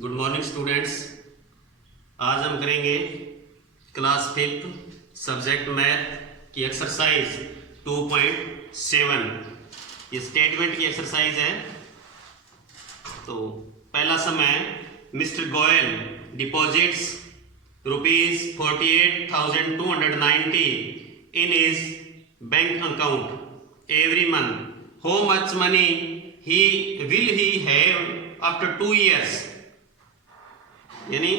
Good morning students. आज हम करेंगे क्लास 5th सब्जेक्ट मैथ की एक्सरसाइज 2.7। ये स्टेटमेंट की एक्सरसाइज है। तो पहला सम है, mister Goyal deposits ₹48,290 in his bank account every month. How much money will he have after 2 years। यानी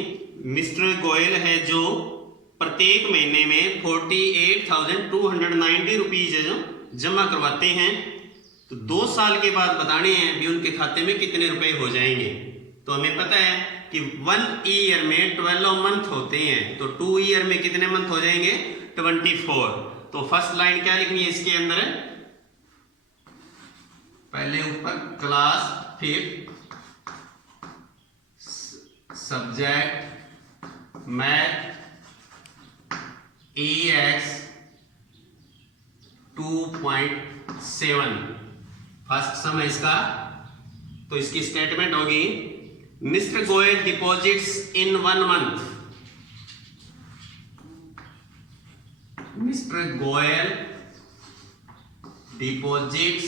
मिस्टर गोयल है जो प्रत्येक महीने में 48,290 रुपीज है जो जमा करवाते हैं, तो 2 साल के बाद बताने हैं भी उनके खाते में कितने रुपए हो जाएंगे। तो हमें पता है कि 1 ईयर में 12 मंथ होते हैं, तो 2 ईयर में कितने मंथ हो जाएंगे? 24। तो फर्स्ट लाइन क्या लिखनी है इसके अंदर? पहले ऊपर class 5 subject math EX 2.7 first sum है इसका। तो इसकी स्टेटमेंट होगी, mister Goyal deposits in 1 month। Mister Goyal deposits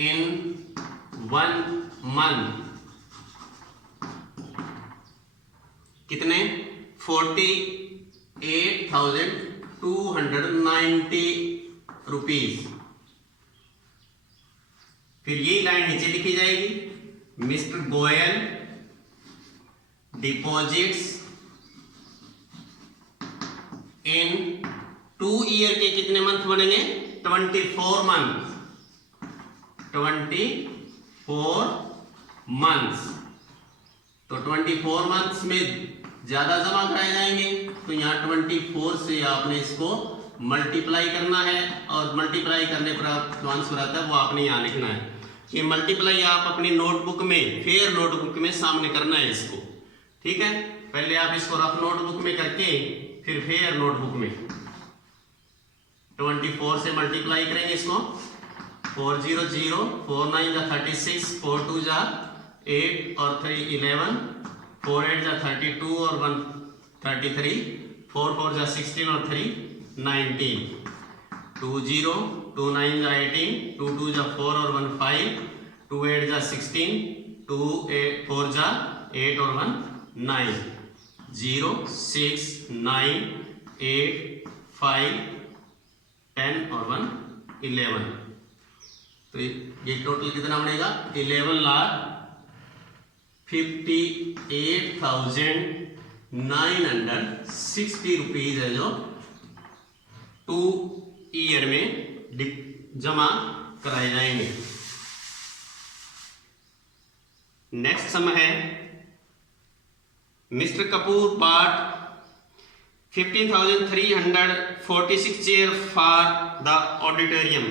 in 1 month कितने? 48,290 रुपीज। फिर यही लाइन नीचे लिखी जाएगी, मिस्टर गोयल डिपॉजिट्स इन 2 ईयर के कितने मंथ बनेंगे? 24 मंथ। 24 मंथ्स। तो 24 मंथ्स में ज्यादा जमा कराए जाएंगे, तो यहाँ 24 से आपने इसको मल्टीप्लाई करना है, और मल्टीप्लाई करने पर आप जो आंसर आता है वो आपने यहाँ लिखना है। ये मल्टीप्लाई आप अपनी नोटबुक में, फेयर नोटबुक में सामने करना है इसको, ठीक है। पहले आप इसको रफ नोटबुक में करके फिर फेयर नोटबुक में 24 से मल्टीप्लाई करेंगे इसको। 4 0 0, 4 9 जा 36, 4 2 जा 8 और 3 11, 4 8 जा 32 और 1 33, 4 4 जा 16 और 3 19, 2 0, 2 9 जा 18, 2 2 जा 4 और 1 5, 2 8 जा 16, 2 8 4 जा 8 और 1 9, 0 6 9 8 5 10 और 1 11। तो ये टोटल कितना बनेगा? 11,58,960 रुपीज है जो 2 ईयर में जमा कराए जाएंगे। नेक्स्ट सम है, mister Kapoor bought 15,346 chair for the auditorium.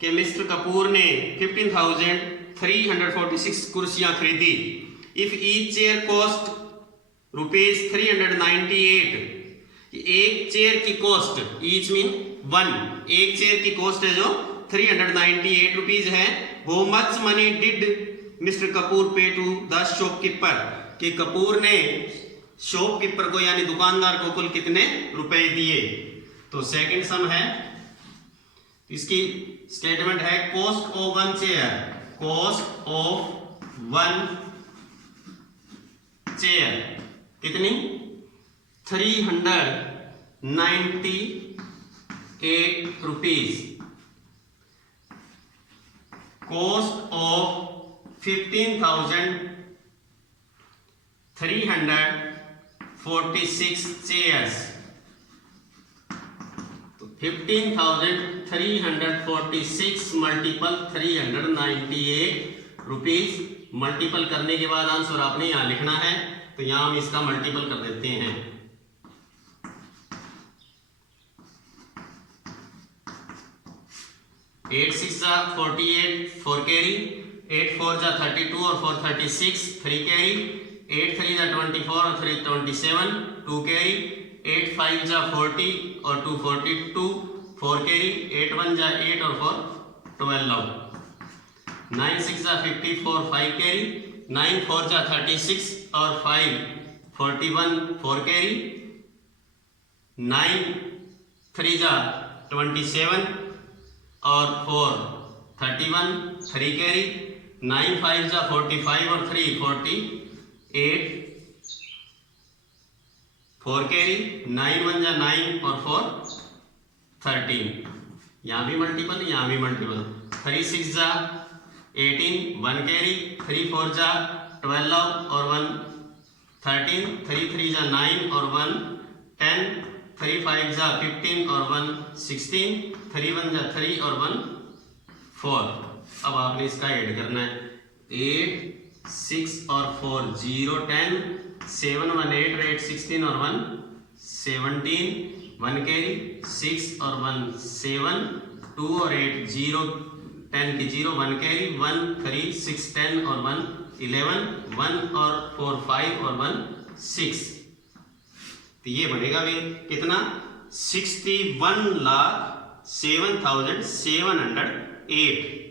कि मिस्टर कपूर ने 15,346 कुर्सियां खरीदी। If each chair cost ₹398। एक चेयर की कॉस्ट, ईच मीन 1, एक चेयर की कॉस्ट है जो 398 रुपीज है। How much money did mister Kapoor पे टू द शॉपकीपर। कि कपूर ने शॉपकीपर को यानी दुकानदार को कुल कितने रुपए दिए। तो सेकंड सम है, इसकी स्टेटमेंट है, cost of 1 chair. Cost of 1 chair कितनी? 398 rupees. Cost of 15,346 chairs. 15,346 multiple 398 rupees. Multiple करने के बाद आंसर आपने यहां लिखना है, तो यहां हम इसका मल्टीपल कर देते हैं। 8 6 जा 48, 4 कैरी, 8 4 जा 32 और 4 36, 3 कैरी, 8 3 जा 24 और 3 27, 2 कैरी, 8 5 जा 40 और 2 42, 4 कैरी, 8 1 जा 8 और 4 12। 9 6 जा 54 5 कैरी, 9 4 जा 36 और 5 41 4 कैरी, 9 3 जा 27 और 4 31 3 कैरी, 9 5 जा 45 और 3 48 4 कैरी, 9 1 जा 9 और 4 13। यहाँ भी मल्टीपल, यहाँ भी मल्टीपल। 3 6 जा 18 1 कैरी, 3 4 जा 12 और 1 13, 3 3 जा 9 और 1 10, 3 5 जा 15 और 1 16, 3 1 जा 3 और 1 4। अब आपने इसका ऐड करना है। 8 6 और 4 0 10, 7 1 8 8 16 और 1 17, 1 कैरी, 6 और 1 7, 2 और 8 0 10 की 0 1 कैरी, 1 3 6 10 और 1 11, 1 और 4 5 और 1 6। तो ये बनेगा भी कितना? 61,07,708।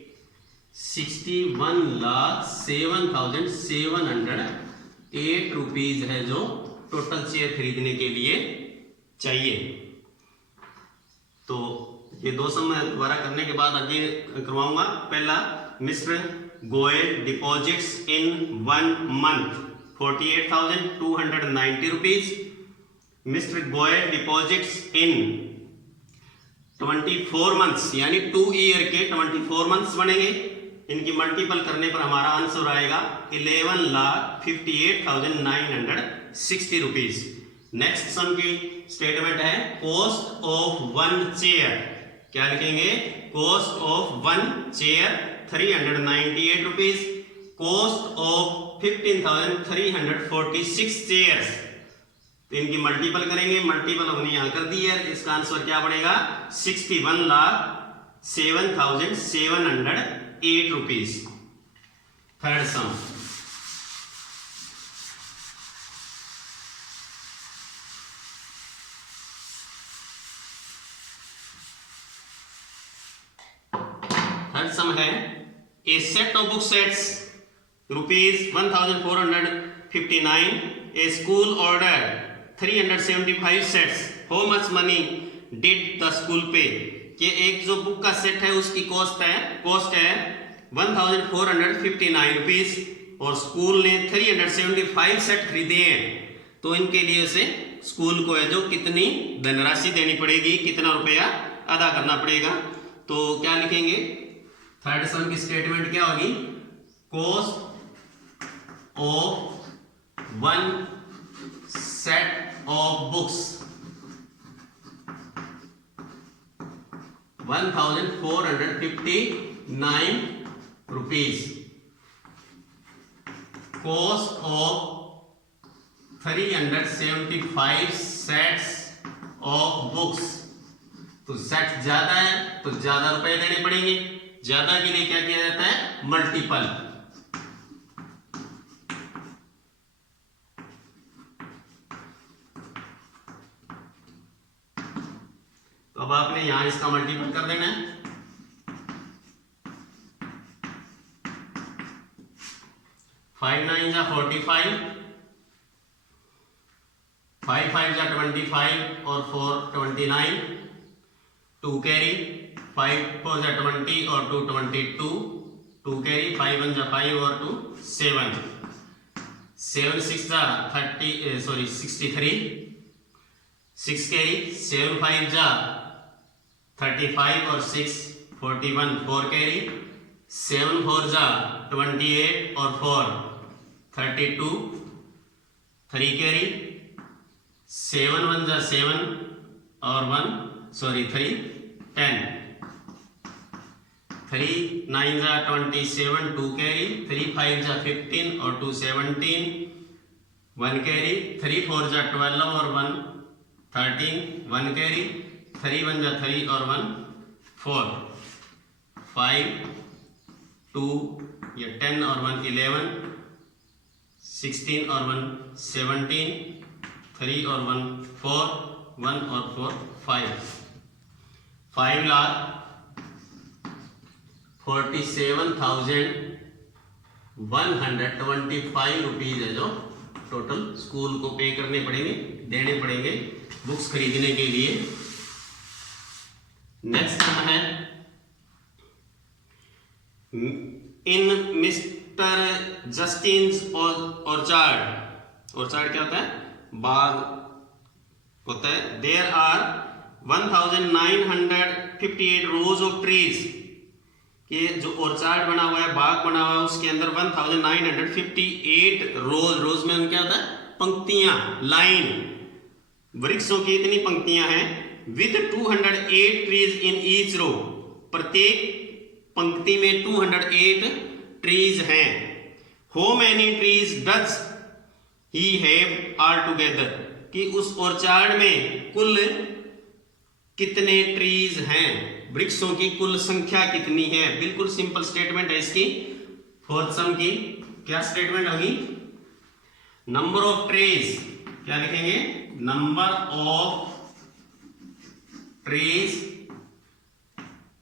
61,07,708 रुपीज है जो टोटल शेयर खरीदने के लिए चाहिए। तो ये दो सम मैं दोबारा करने के बाद आगे करवाऊंगा। पहला, mister Goyal deposits in 1 month 48,290 rupees. Mister Goyal deposits in 24 months, यानी 2 ईयर के 24 मंथ्स बनेंगे। इनकी मल्टीपल करने पर हमारा आंसर आएगा 11,58,960 रुपीज। नेक्स्ट सम की स्टेटमेंट है कॉस्ट ऑफ 1 चेयर। क्या लिखेंगे? Cost of 1 chair 398 rupees. Cost of 15,346 chairs. तो इनकी मल्टीपल करेंगे। मल्टीपल हमने यहां कर दी है। इसका आंसर क्या पड़ेगा? 61,07,708 रुपीज। थर्ड सम, है a set of book sets rupees 1,459। A school order 375 sets. How much money did the school pay? कि एक जो बुक का सेट है उसकी कॉस्ट है 1,459 रुपीज और स्कूल ने 375 सेट खरीदे हैं। तो इनके लिए से स्कूल को है जो कितनी धनराशि देनी पड़ेगी, कितना रुपया अदा करना पड़ेगा। तो क्या लिखेंगे? थर्ड सम की स्टेटमेंट क्या होगी? Cost of 1 set of books 1,459 rupees. Cost of 375 sets of books. तो सेट ज्यादा है तो ज्यादा रुपए देने पड़ेंगे। ज्यादा के लिए क्या किया जाता है? मल्टीपल। तो अब आपने यहां इसका मल्टीपल कर देना है। 5 9 जा 45, 5 5 जा 25 और 4 29, 2 कैरी, 5 4 जा 20 और 2 22, 2 कैरी, 5 1 जा 5 और 2 7, 7 6 जा 63, 6 कैरी, 7 5 जा 35 और 6 41, 4 कैरी, 7 4 जा 28 और 4 32, 3 कैरी, 7 1 जा 7 और 3 10, 3 9 जा 27, 2 कैरी, 3 5 जा 15 और 2 17, 1 कैरी, 3 4 जा 12 और 1 13, 1 कैरी, 3 1 जा 3 और 1 4, 5 2 या 10 और 1 11, 16 और 1 17, 3 और 1 4, 1 और 4 5 5 लाख 47,125 रुपीज है जो टोटल स्कूल को पे करने पड़ेंगे, देने पड़ेंगे बुक्स खरीदने के लिए। नेक्स्ट है in mister Justin's orchard. Orchard क्या होता है? बाग होता है। There are 1958 rows of trees, कि जो ऑर्चार्ड बना हुआ है, बाग बना हुआ है, उसके अंदर 1958 रोज में क्या होता है? पंक्तियां, लाइन, वृक्षों की इतनी पंक्तियां हैं। With 208 trees in each row, प्रत्येक पंक्ति में 208 ट्रीज हैं। How many trees does he have all together, कि उस ऑर्चार्ड में कुल कितने ट्रीज हैं, वृक्षों की कुल संख्या कितनी है। बिल्कुल सिंपल स्टेटमेंट है इसकी। फोर्थ सम की क्या स्टेटमेंट होगी? नंबर ऑफ ट्रीज, क्या लिखेंगे? Number of trees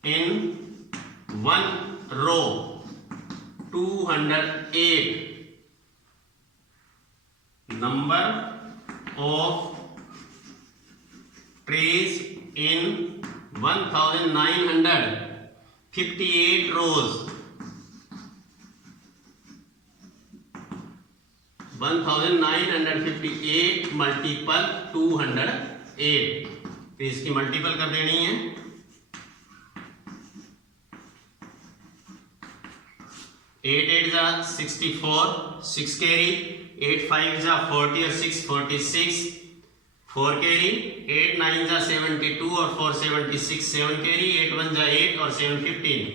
in one row 208, number of trees in 1958 rows, 1958 multiple 208, तो इसकी मल्टीपल कर देनी है। 8 8 जा 64, 6 कैरी, 8 5 जा 40 और 6 46, 4 कैरी, 8 9 जा 72 और 4 76, 7 कैरी, 8 1 जा 8 और 7 15।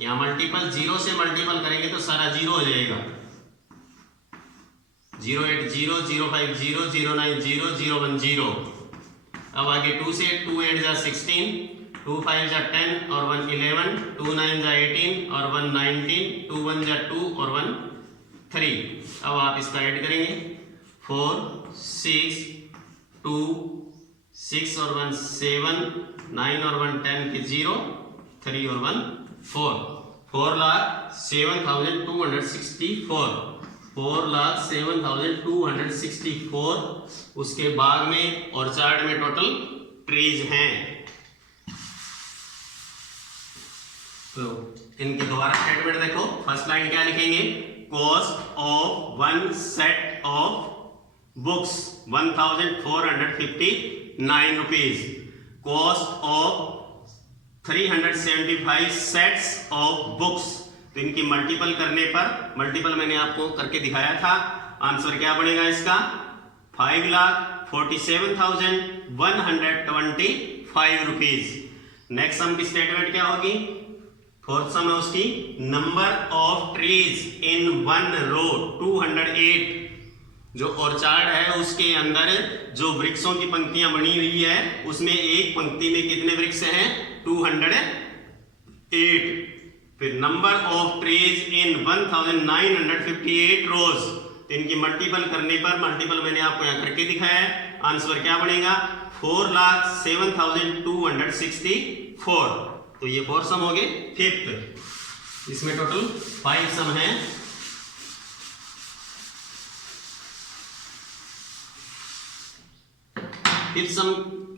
यहाँ मल्टीपल जीरो से मल्टीपल करेंगे तो सारा जीरो हो जाएगा। 0 8 0 0 5 0 0 9 0 0 1 0। अब आगे 2 से 2 8 जा 16, 2 5 जा 10 और 1 11, 2 9 जा 18 और 1 19, 2 1 जा 2 और 1 3। अब आप इसका ऐड करेंगे 4 6 2 6 और 1 7, 9 और 1 10 के 0, 3 और 1 4, 4,07,264, 4,07,264 उसके बाद में ऑर्चार्ड में टोटल ट्रीज हैं। तो इनके दोबारा स्टेटमेंट देखो। फर्स्ट लाइन क्या लिखेंगे? Cost of one set of books 1459 rupees. Cost of 375 sets of books. तो इनकी मल्टीपल करने पर, मल्टीपल मैंने आपको करके दिखाया था, आंसर क्या बनेगा इसका? 5,47,125 रुपीज। नेक्स्ट सम की स्टेटमेंट क्या होगी? फोर्थ सम है उसकी, number of trees in one row 208। जो ऑर्चार्ड है उसके अंदर जो वृक्षों की पंक्तियां बनी हुई है, उसमें एक पंक्ति में कितने वृक्ष हैं? 208। फिर नंबर ऑफ ट्रीज इन 1958 रोज। तो इनकी मल्टीपल करने पर, मल्टीपल मैंने आपको यहां करके दिखाया है, आंसर क्या बनेगा? 4,07,264। तो ये 4 सम हो गए। फिफ्थ, इसमें टोटल 5 सम है। फिफ्थ सम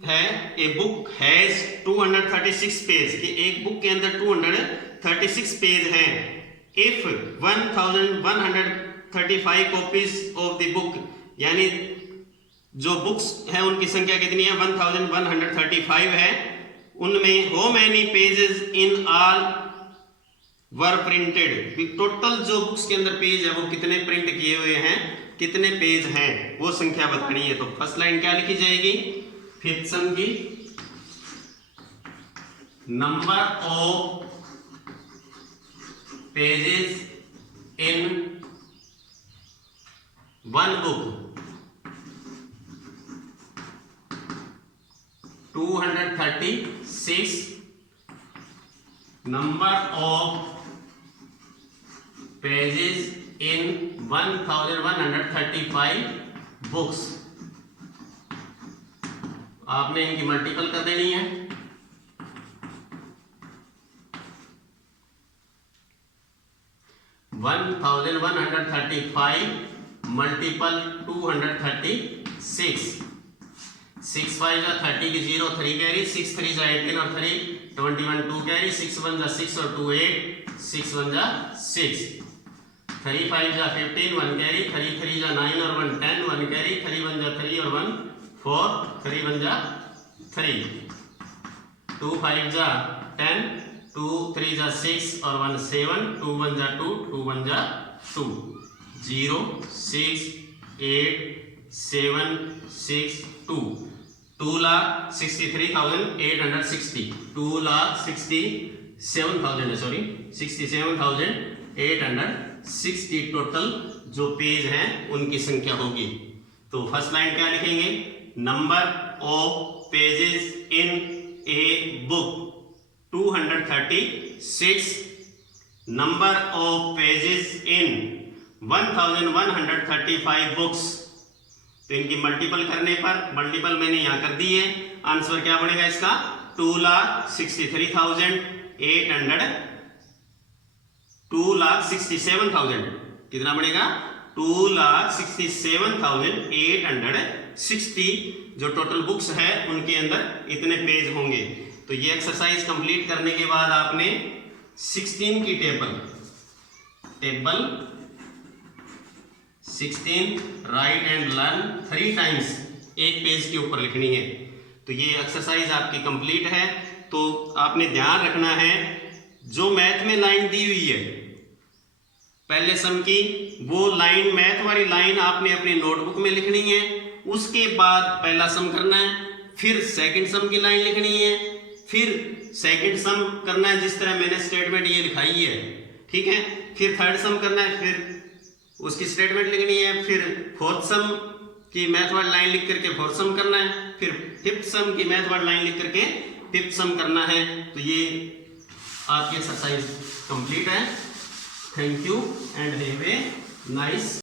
है, ए बुक हैज 236 पेज, कि एक बुक के अंदर 236 पेज हैं। If 1135 copies of the book, यानी जो बुक्स है उनकी संख्या कितनी है? 1135 है। उनमें how many pages in all were printed, total जो बुक्स के अंदर पेज है वो कितने प्रिंट किए हुए हैं, कितने पेज हैं, वो संख्या बतानी है। तो फर्स्ट लाइन क्या लिखी जाएगी? फिफ्थ सम की, number of pages in one book 236, number of pages in 1135 books। आपने इनकी मल्टीपल कर देनी है। 1135 मल्टीपल 236, 6 5 जा 30 की 0 3 कैरी, 6 3 जा 18 और 3 21 2 कैरी, 6 1 जा 6 और 2 8, 6 1 जा 6, 3 5 जा 15 1 कैरी, 3 3 जा 9 और 1 10 1 कैरी, 3 1 जा 3 और 1 4, 3 1 जा 3, 2 5 जा 10, 2 3 जा 6 और 1 7, 2 1 जा 2, 2 1 जा 2, 0 6 8 7 6 2, 2,63,860, 2,67,860 टोटल जो पेज हैं उनकी संख्या होगी। तो फर्स्ट लाइन क्या लिखेंगे? Number of pages in a book 236, number of pages in 1135 books. तो इनकी मल्टीपल करने पर, मल्टीपल मैंने यहां कर दी है, आंसर क्या बनेगा इसका? 2,67,000 कितना बनेगा? 2,67,860 जो टोटल बुक्स है उनके अंदर इतने पेज होंगे। तो ये एक्सरसाइज कंप्लीट करने के बाद आपने 16 की table 16 right and learn 3 times एक पेज के ऊपर लिखनी है। तो ये एक्सरसाइज आपकी कंप्लीट है। तो आपने ध्यान रखना है जो मैथ में लाइन दी हुई है पहले सम की, वो लाइन मैथ वाली लाइन आपने अपनी नोटबुक में लिखनी है। उसके बाद पहला सम करना है, फिर सेकंड सम की लाइन लिखनी है, फिर सेकंड सम करना है जिस तरह मैंने स्टेटमेंट ये लिखाई है, ठीक है। फिर थर्ड सम करना है, फिर उसकी स्टेटमेंट लिखनी है, फिर फोर्थ सम की मैथ वाली लाइन लिख करके फोर्थ सम करना है, फिर फिफ्थ सम की मैथ वाली लाइन लिख करके फिफ्थ सम करना है। तो ये आपकी एक्सरसाइज कंप्लीट है। Thank you and have a nice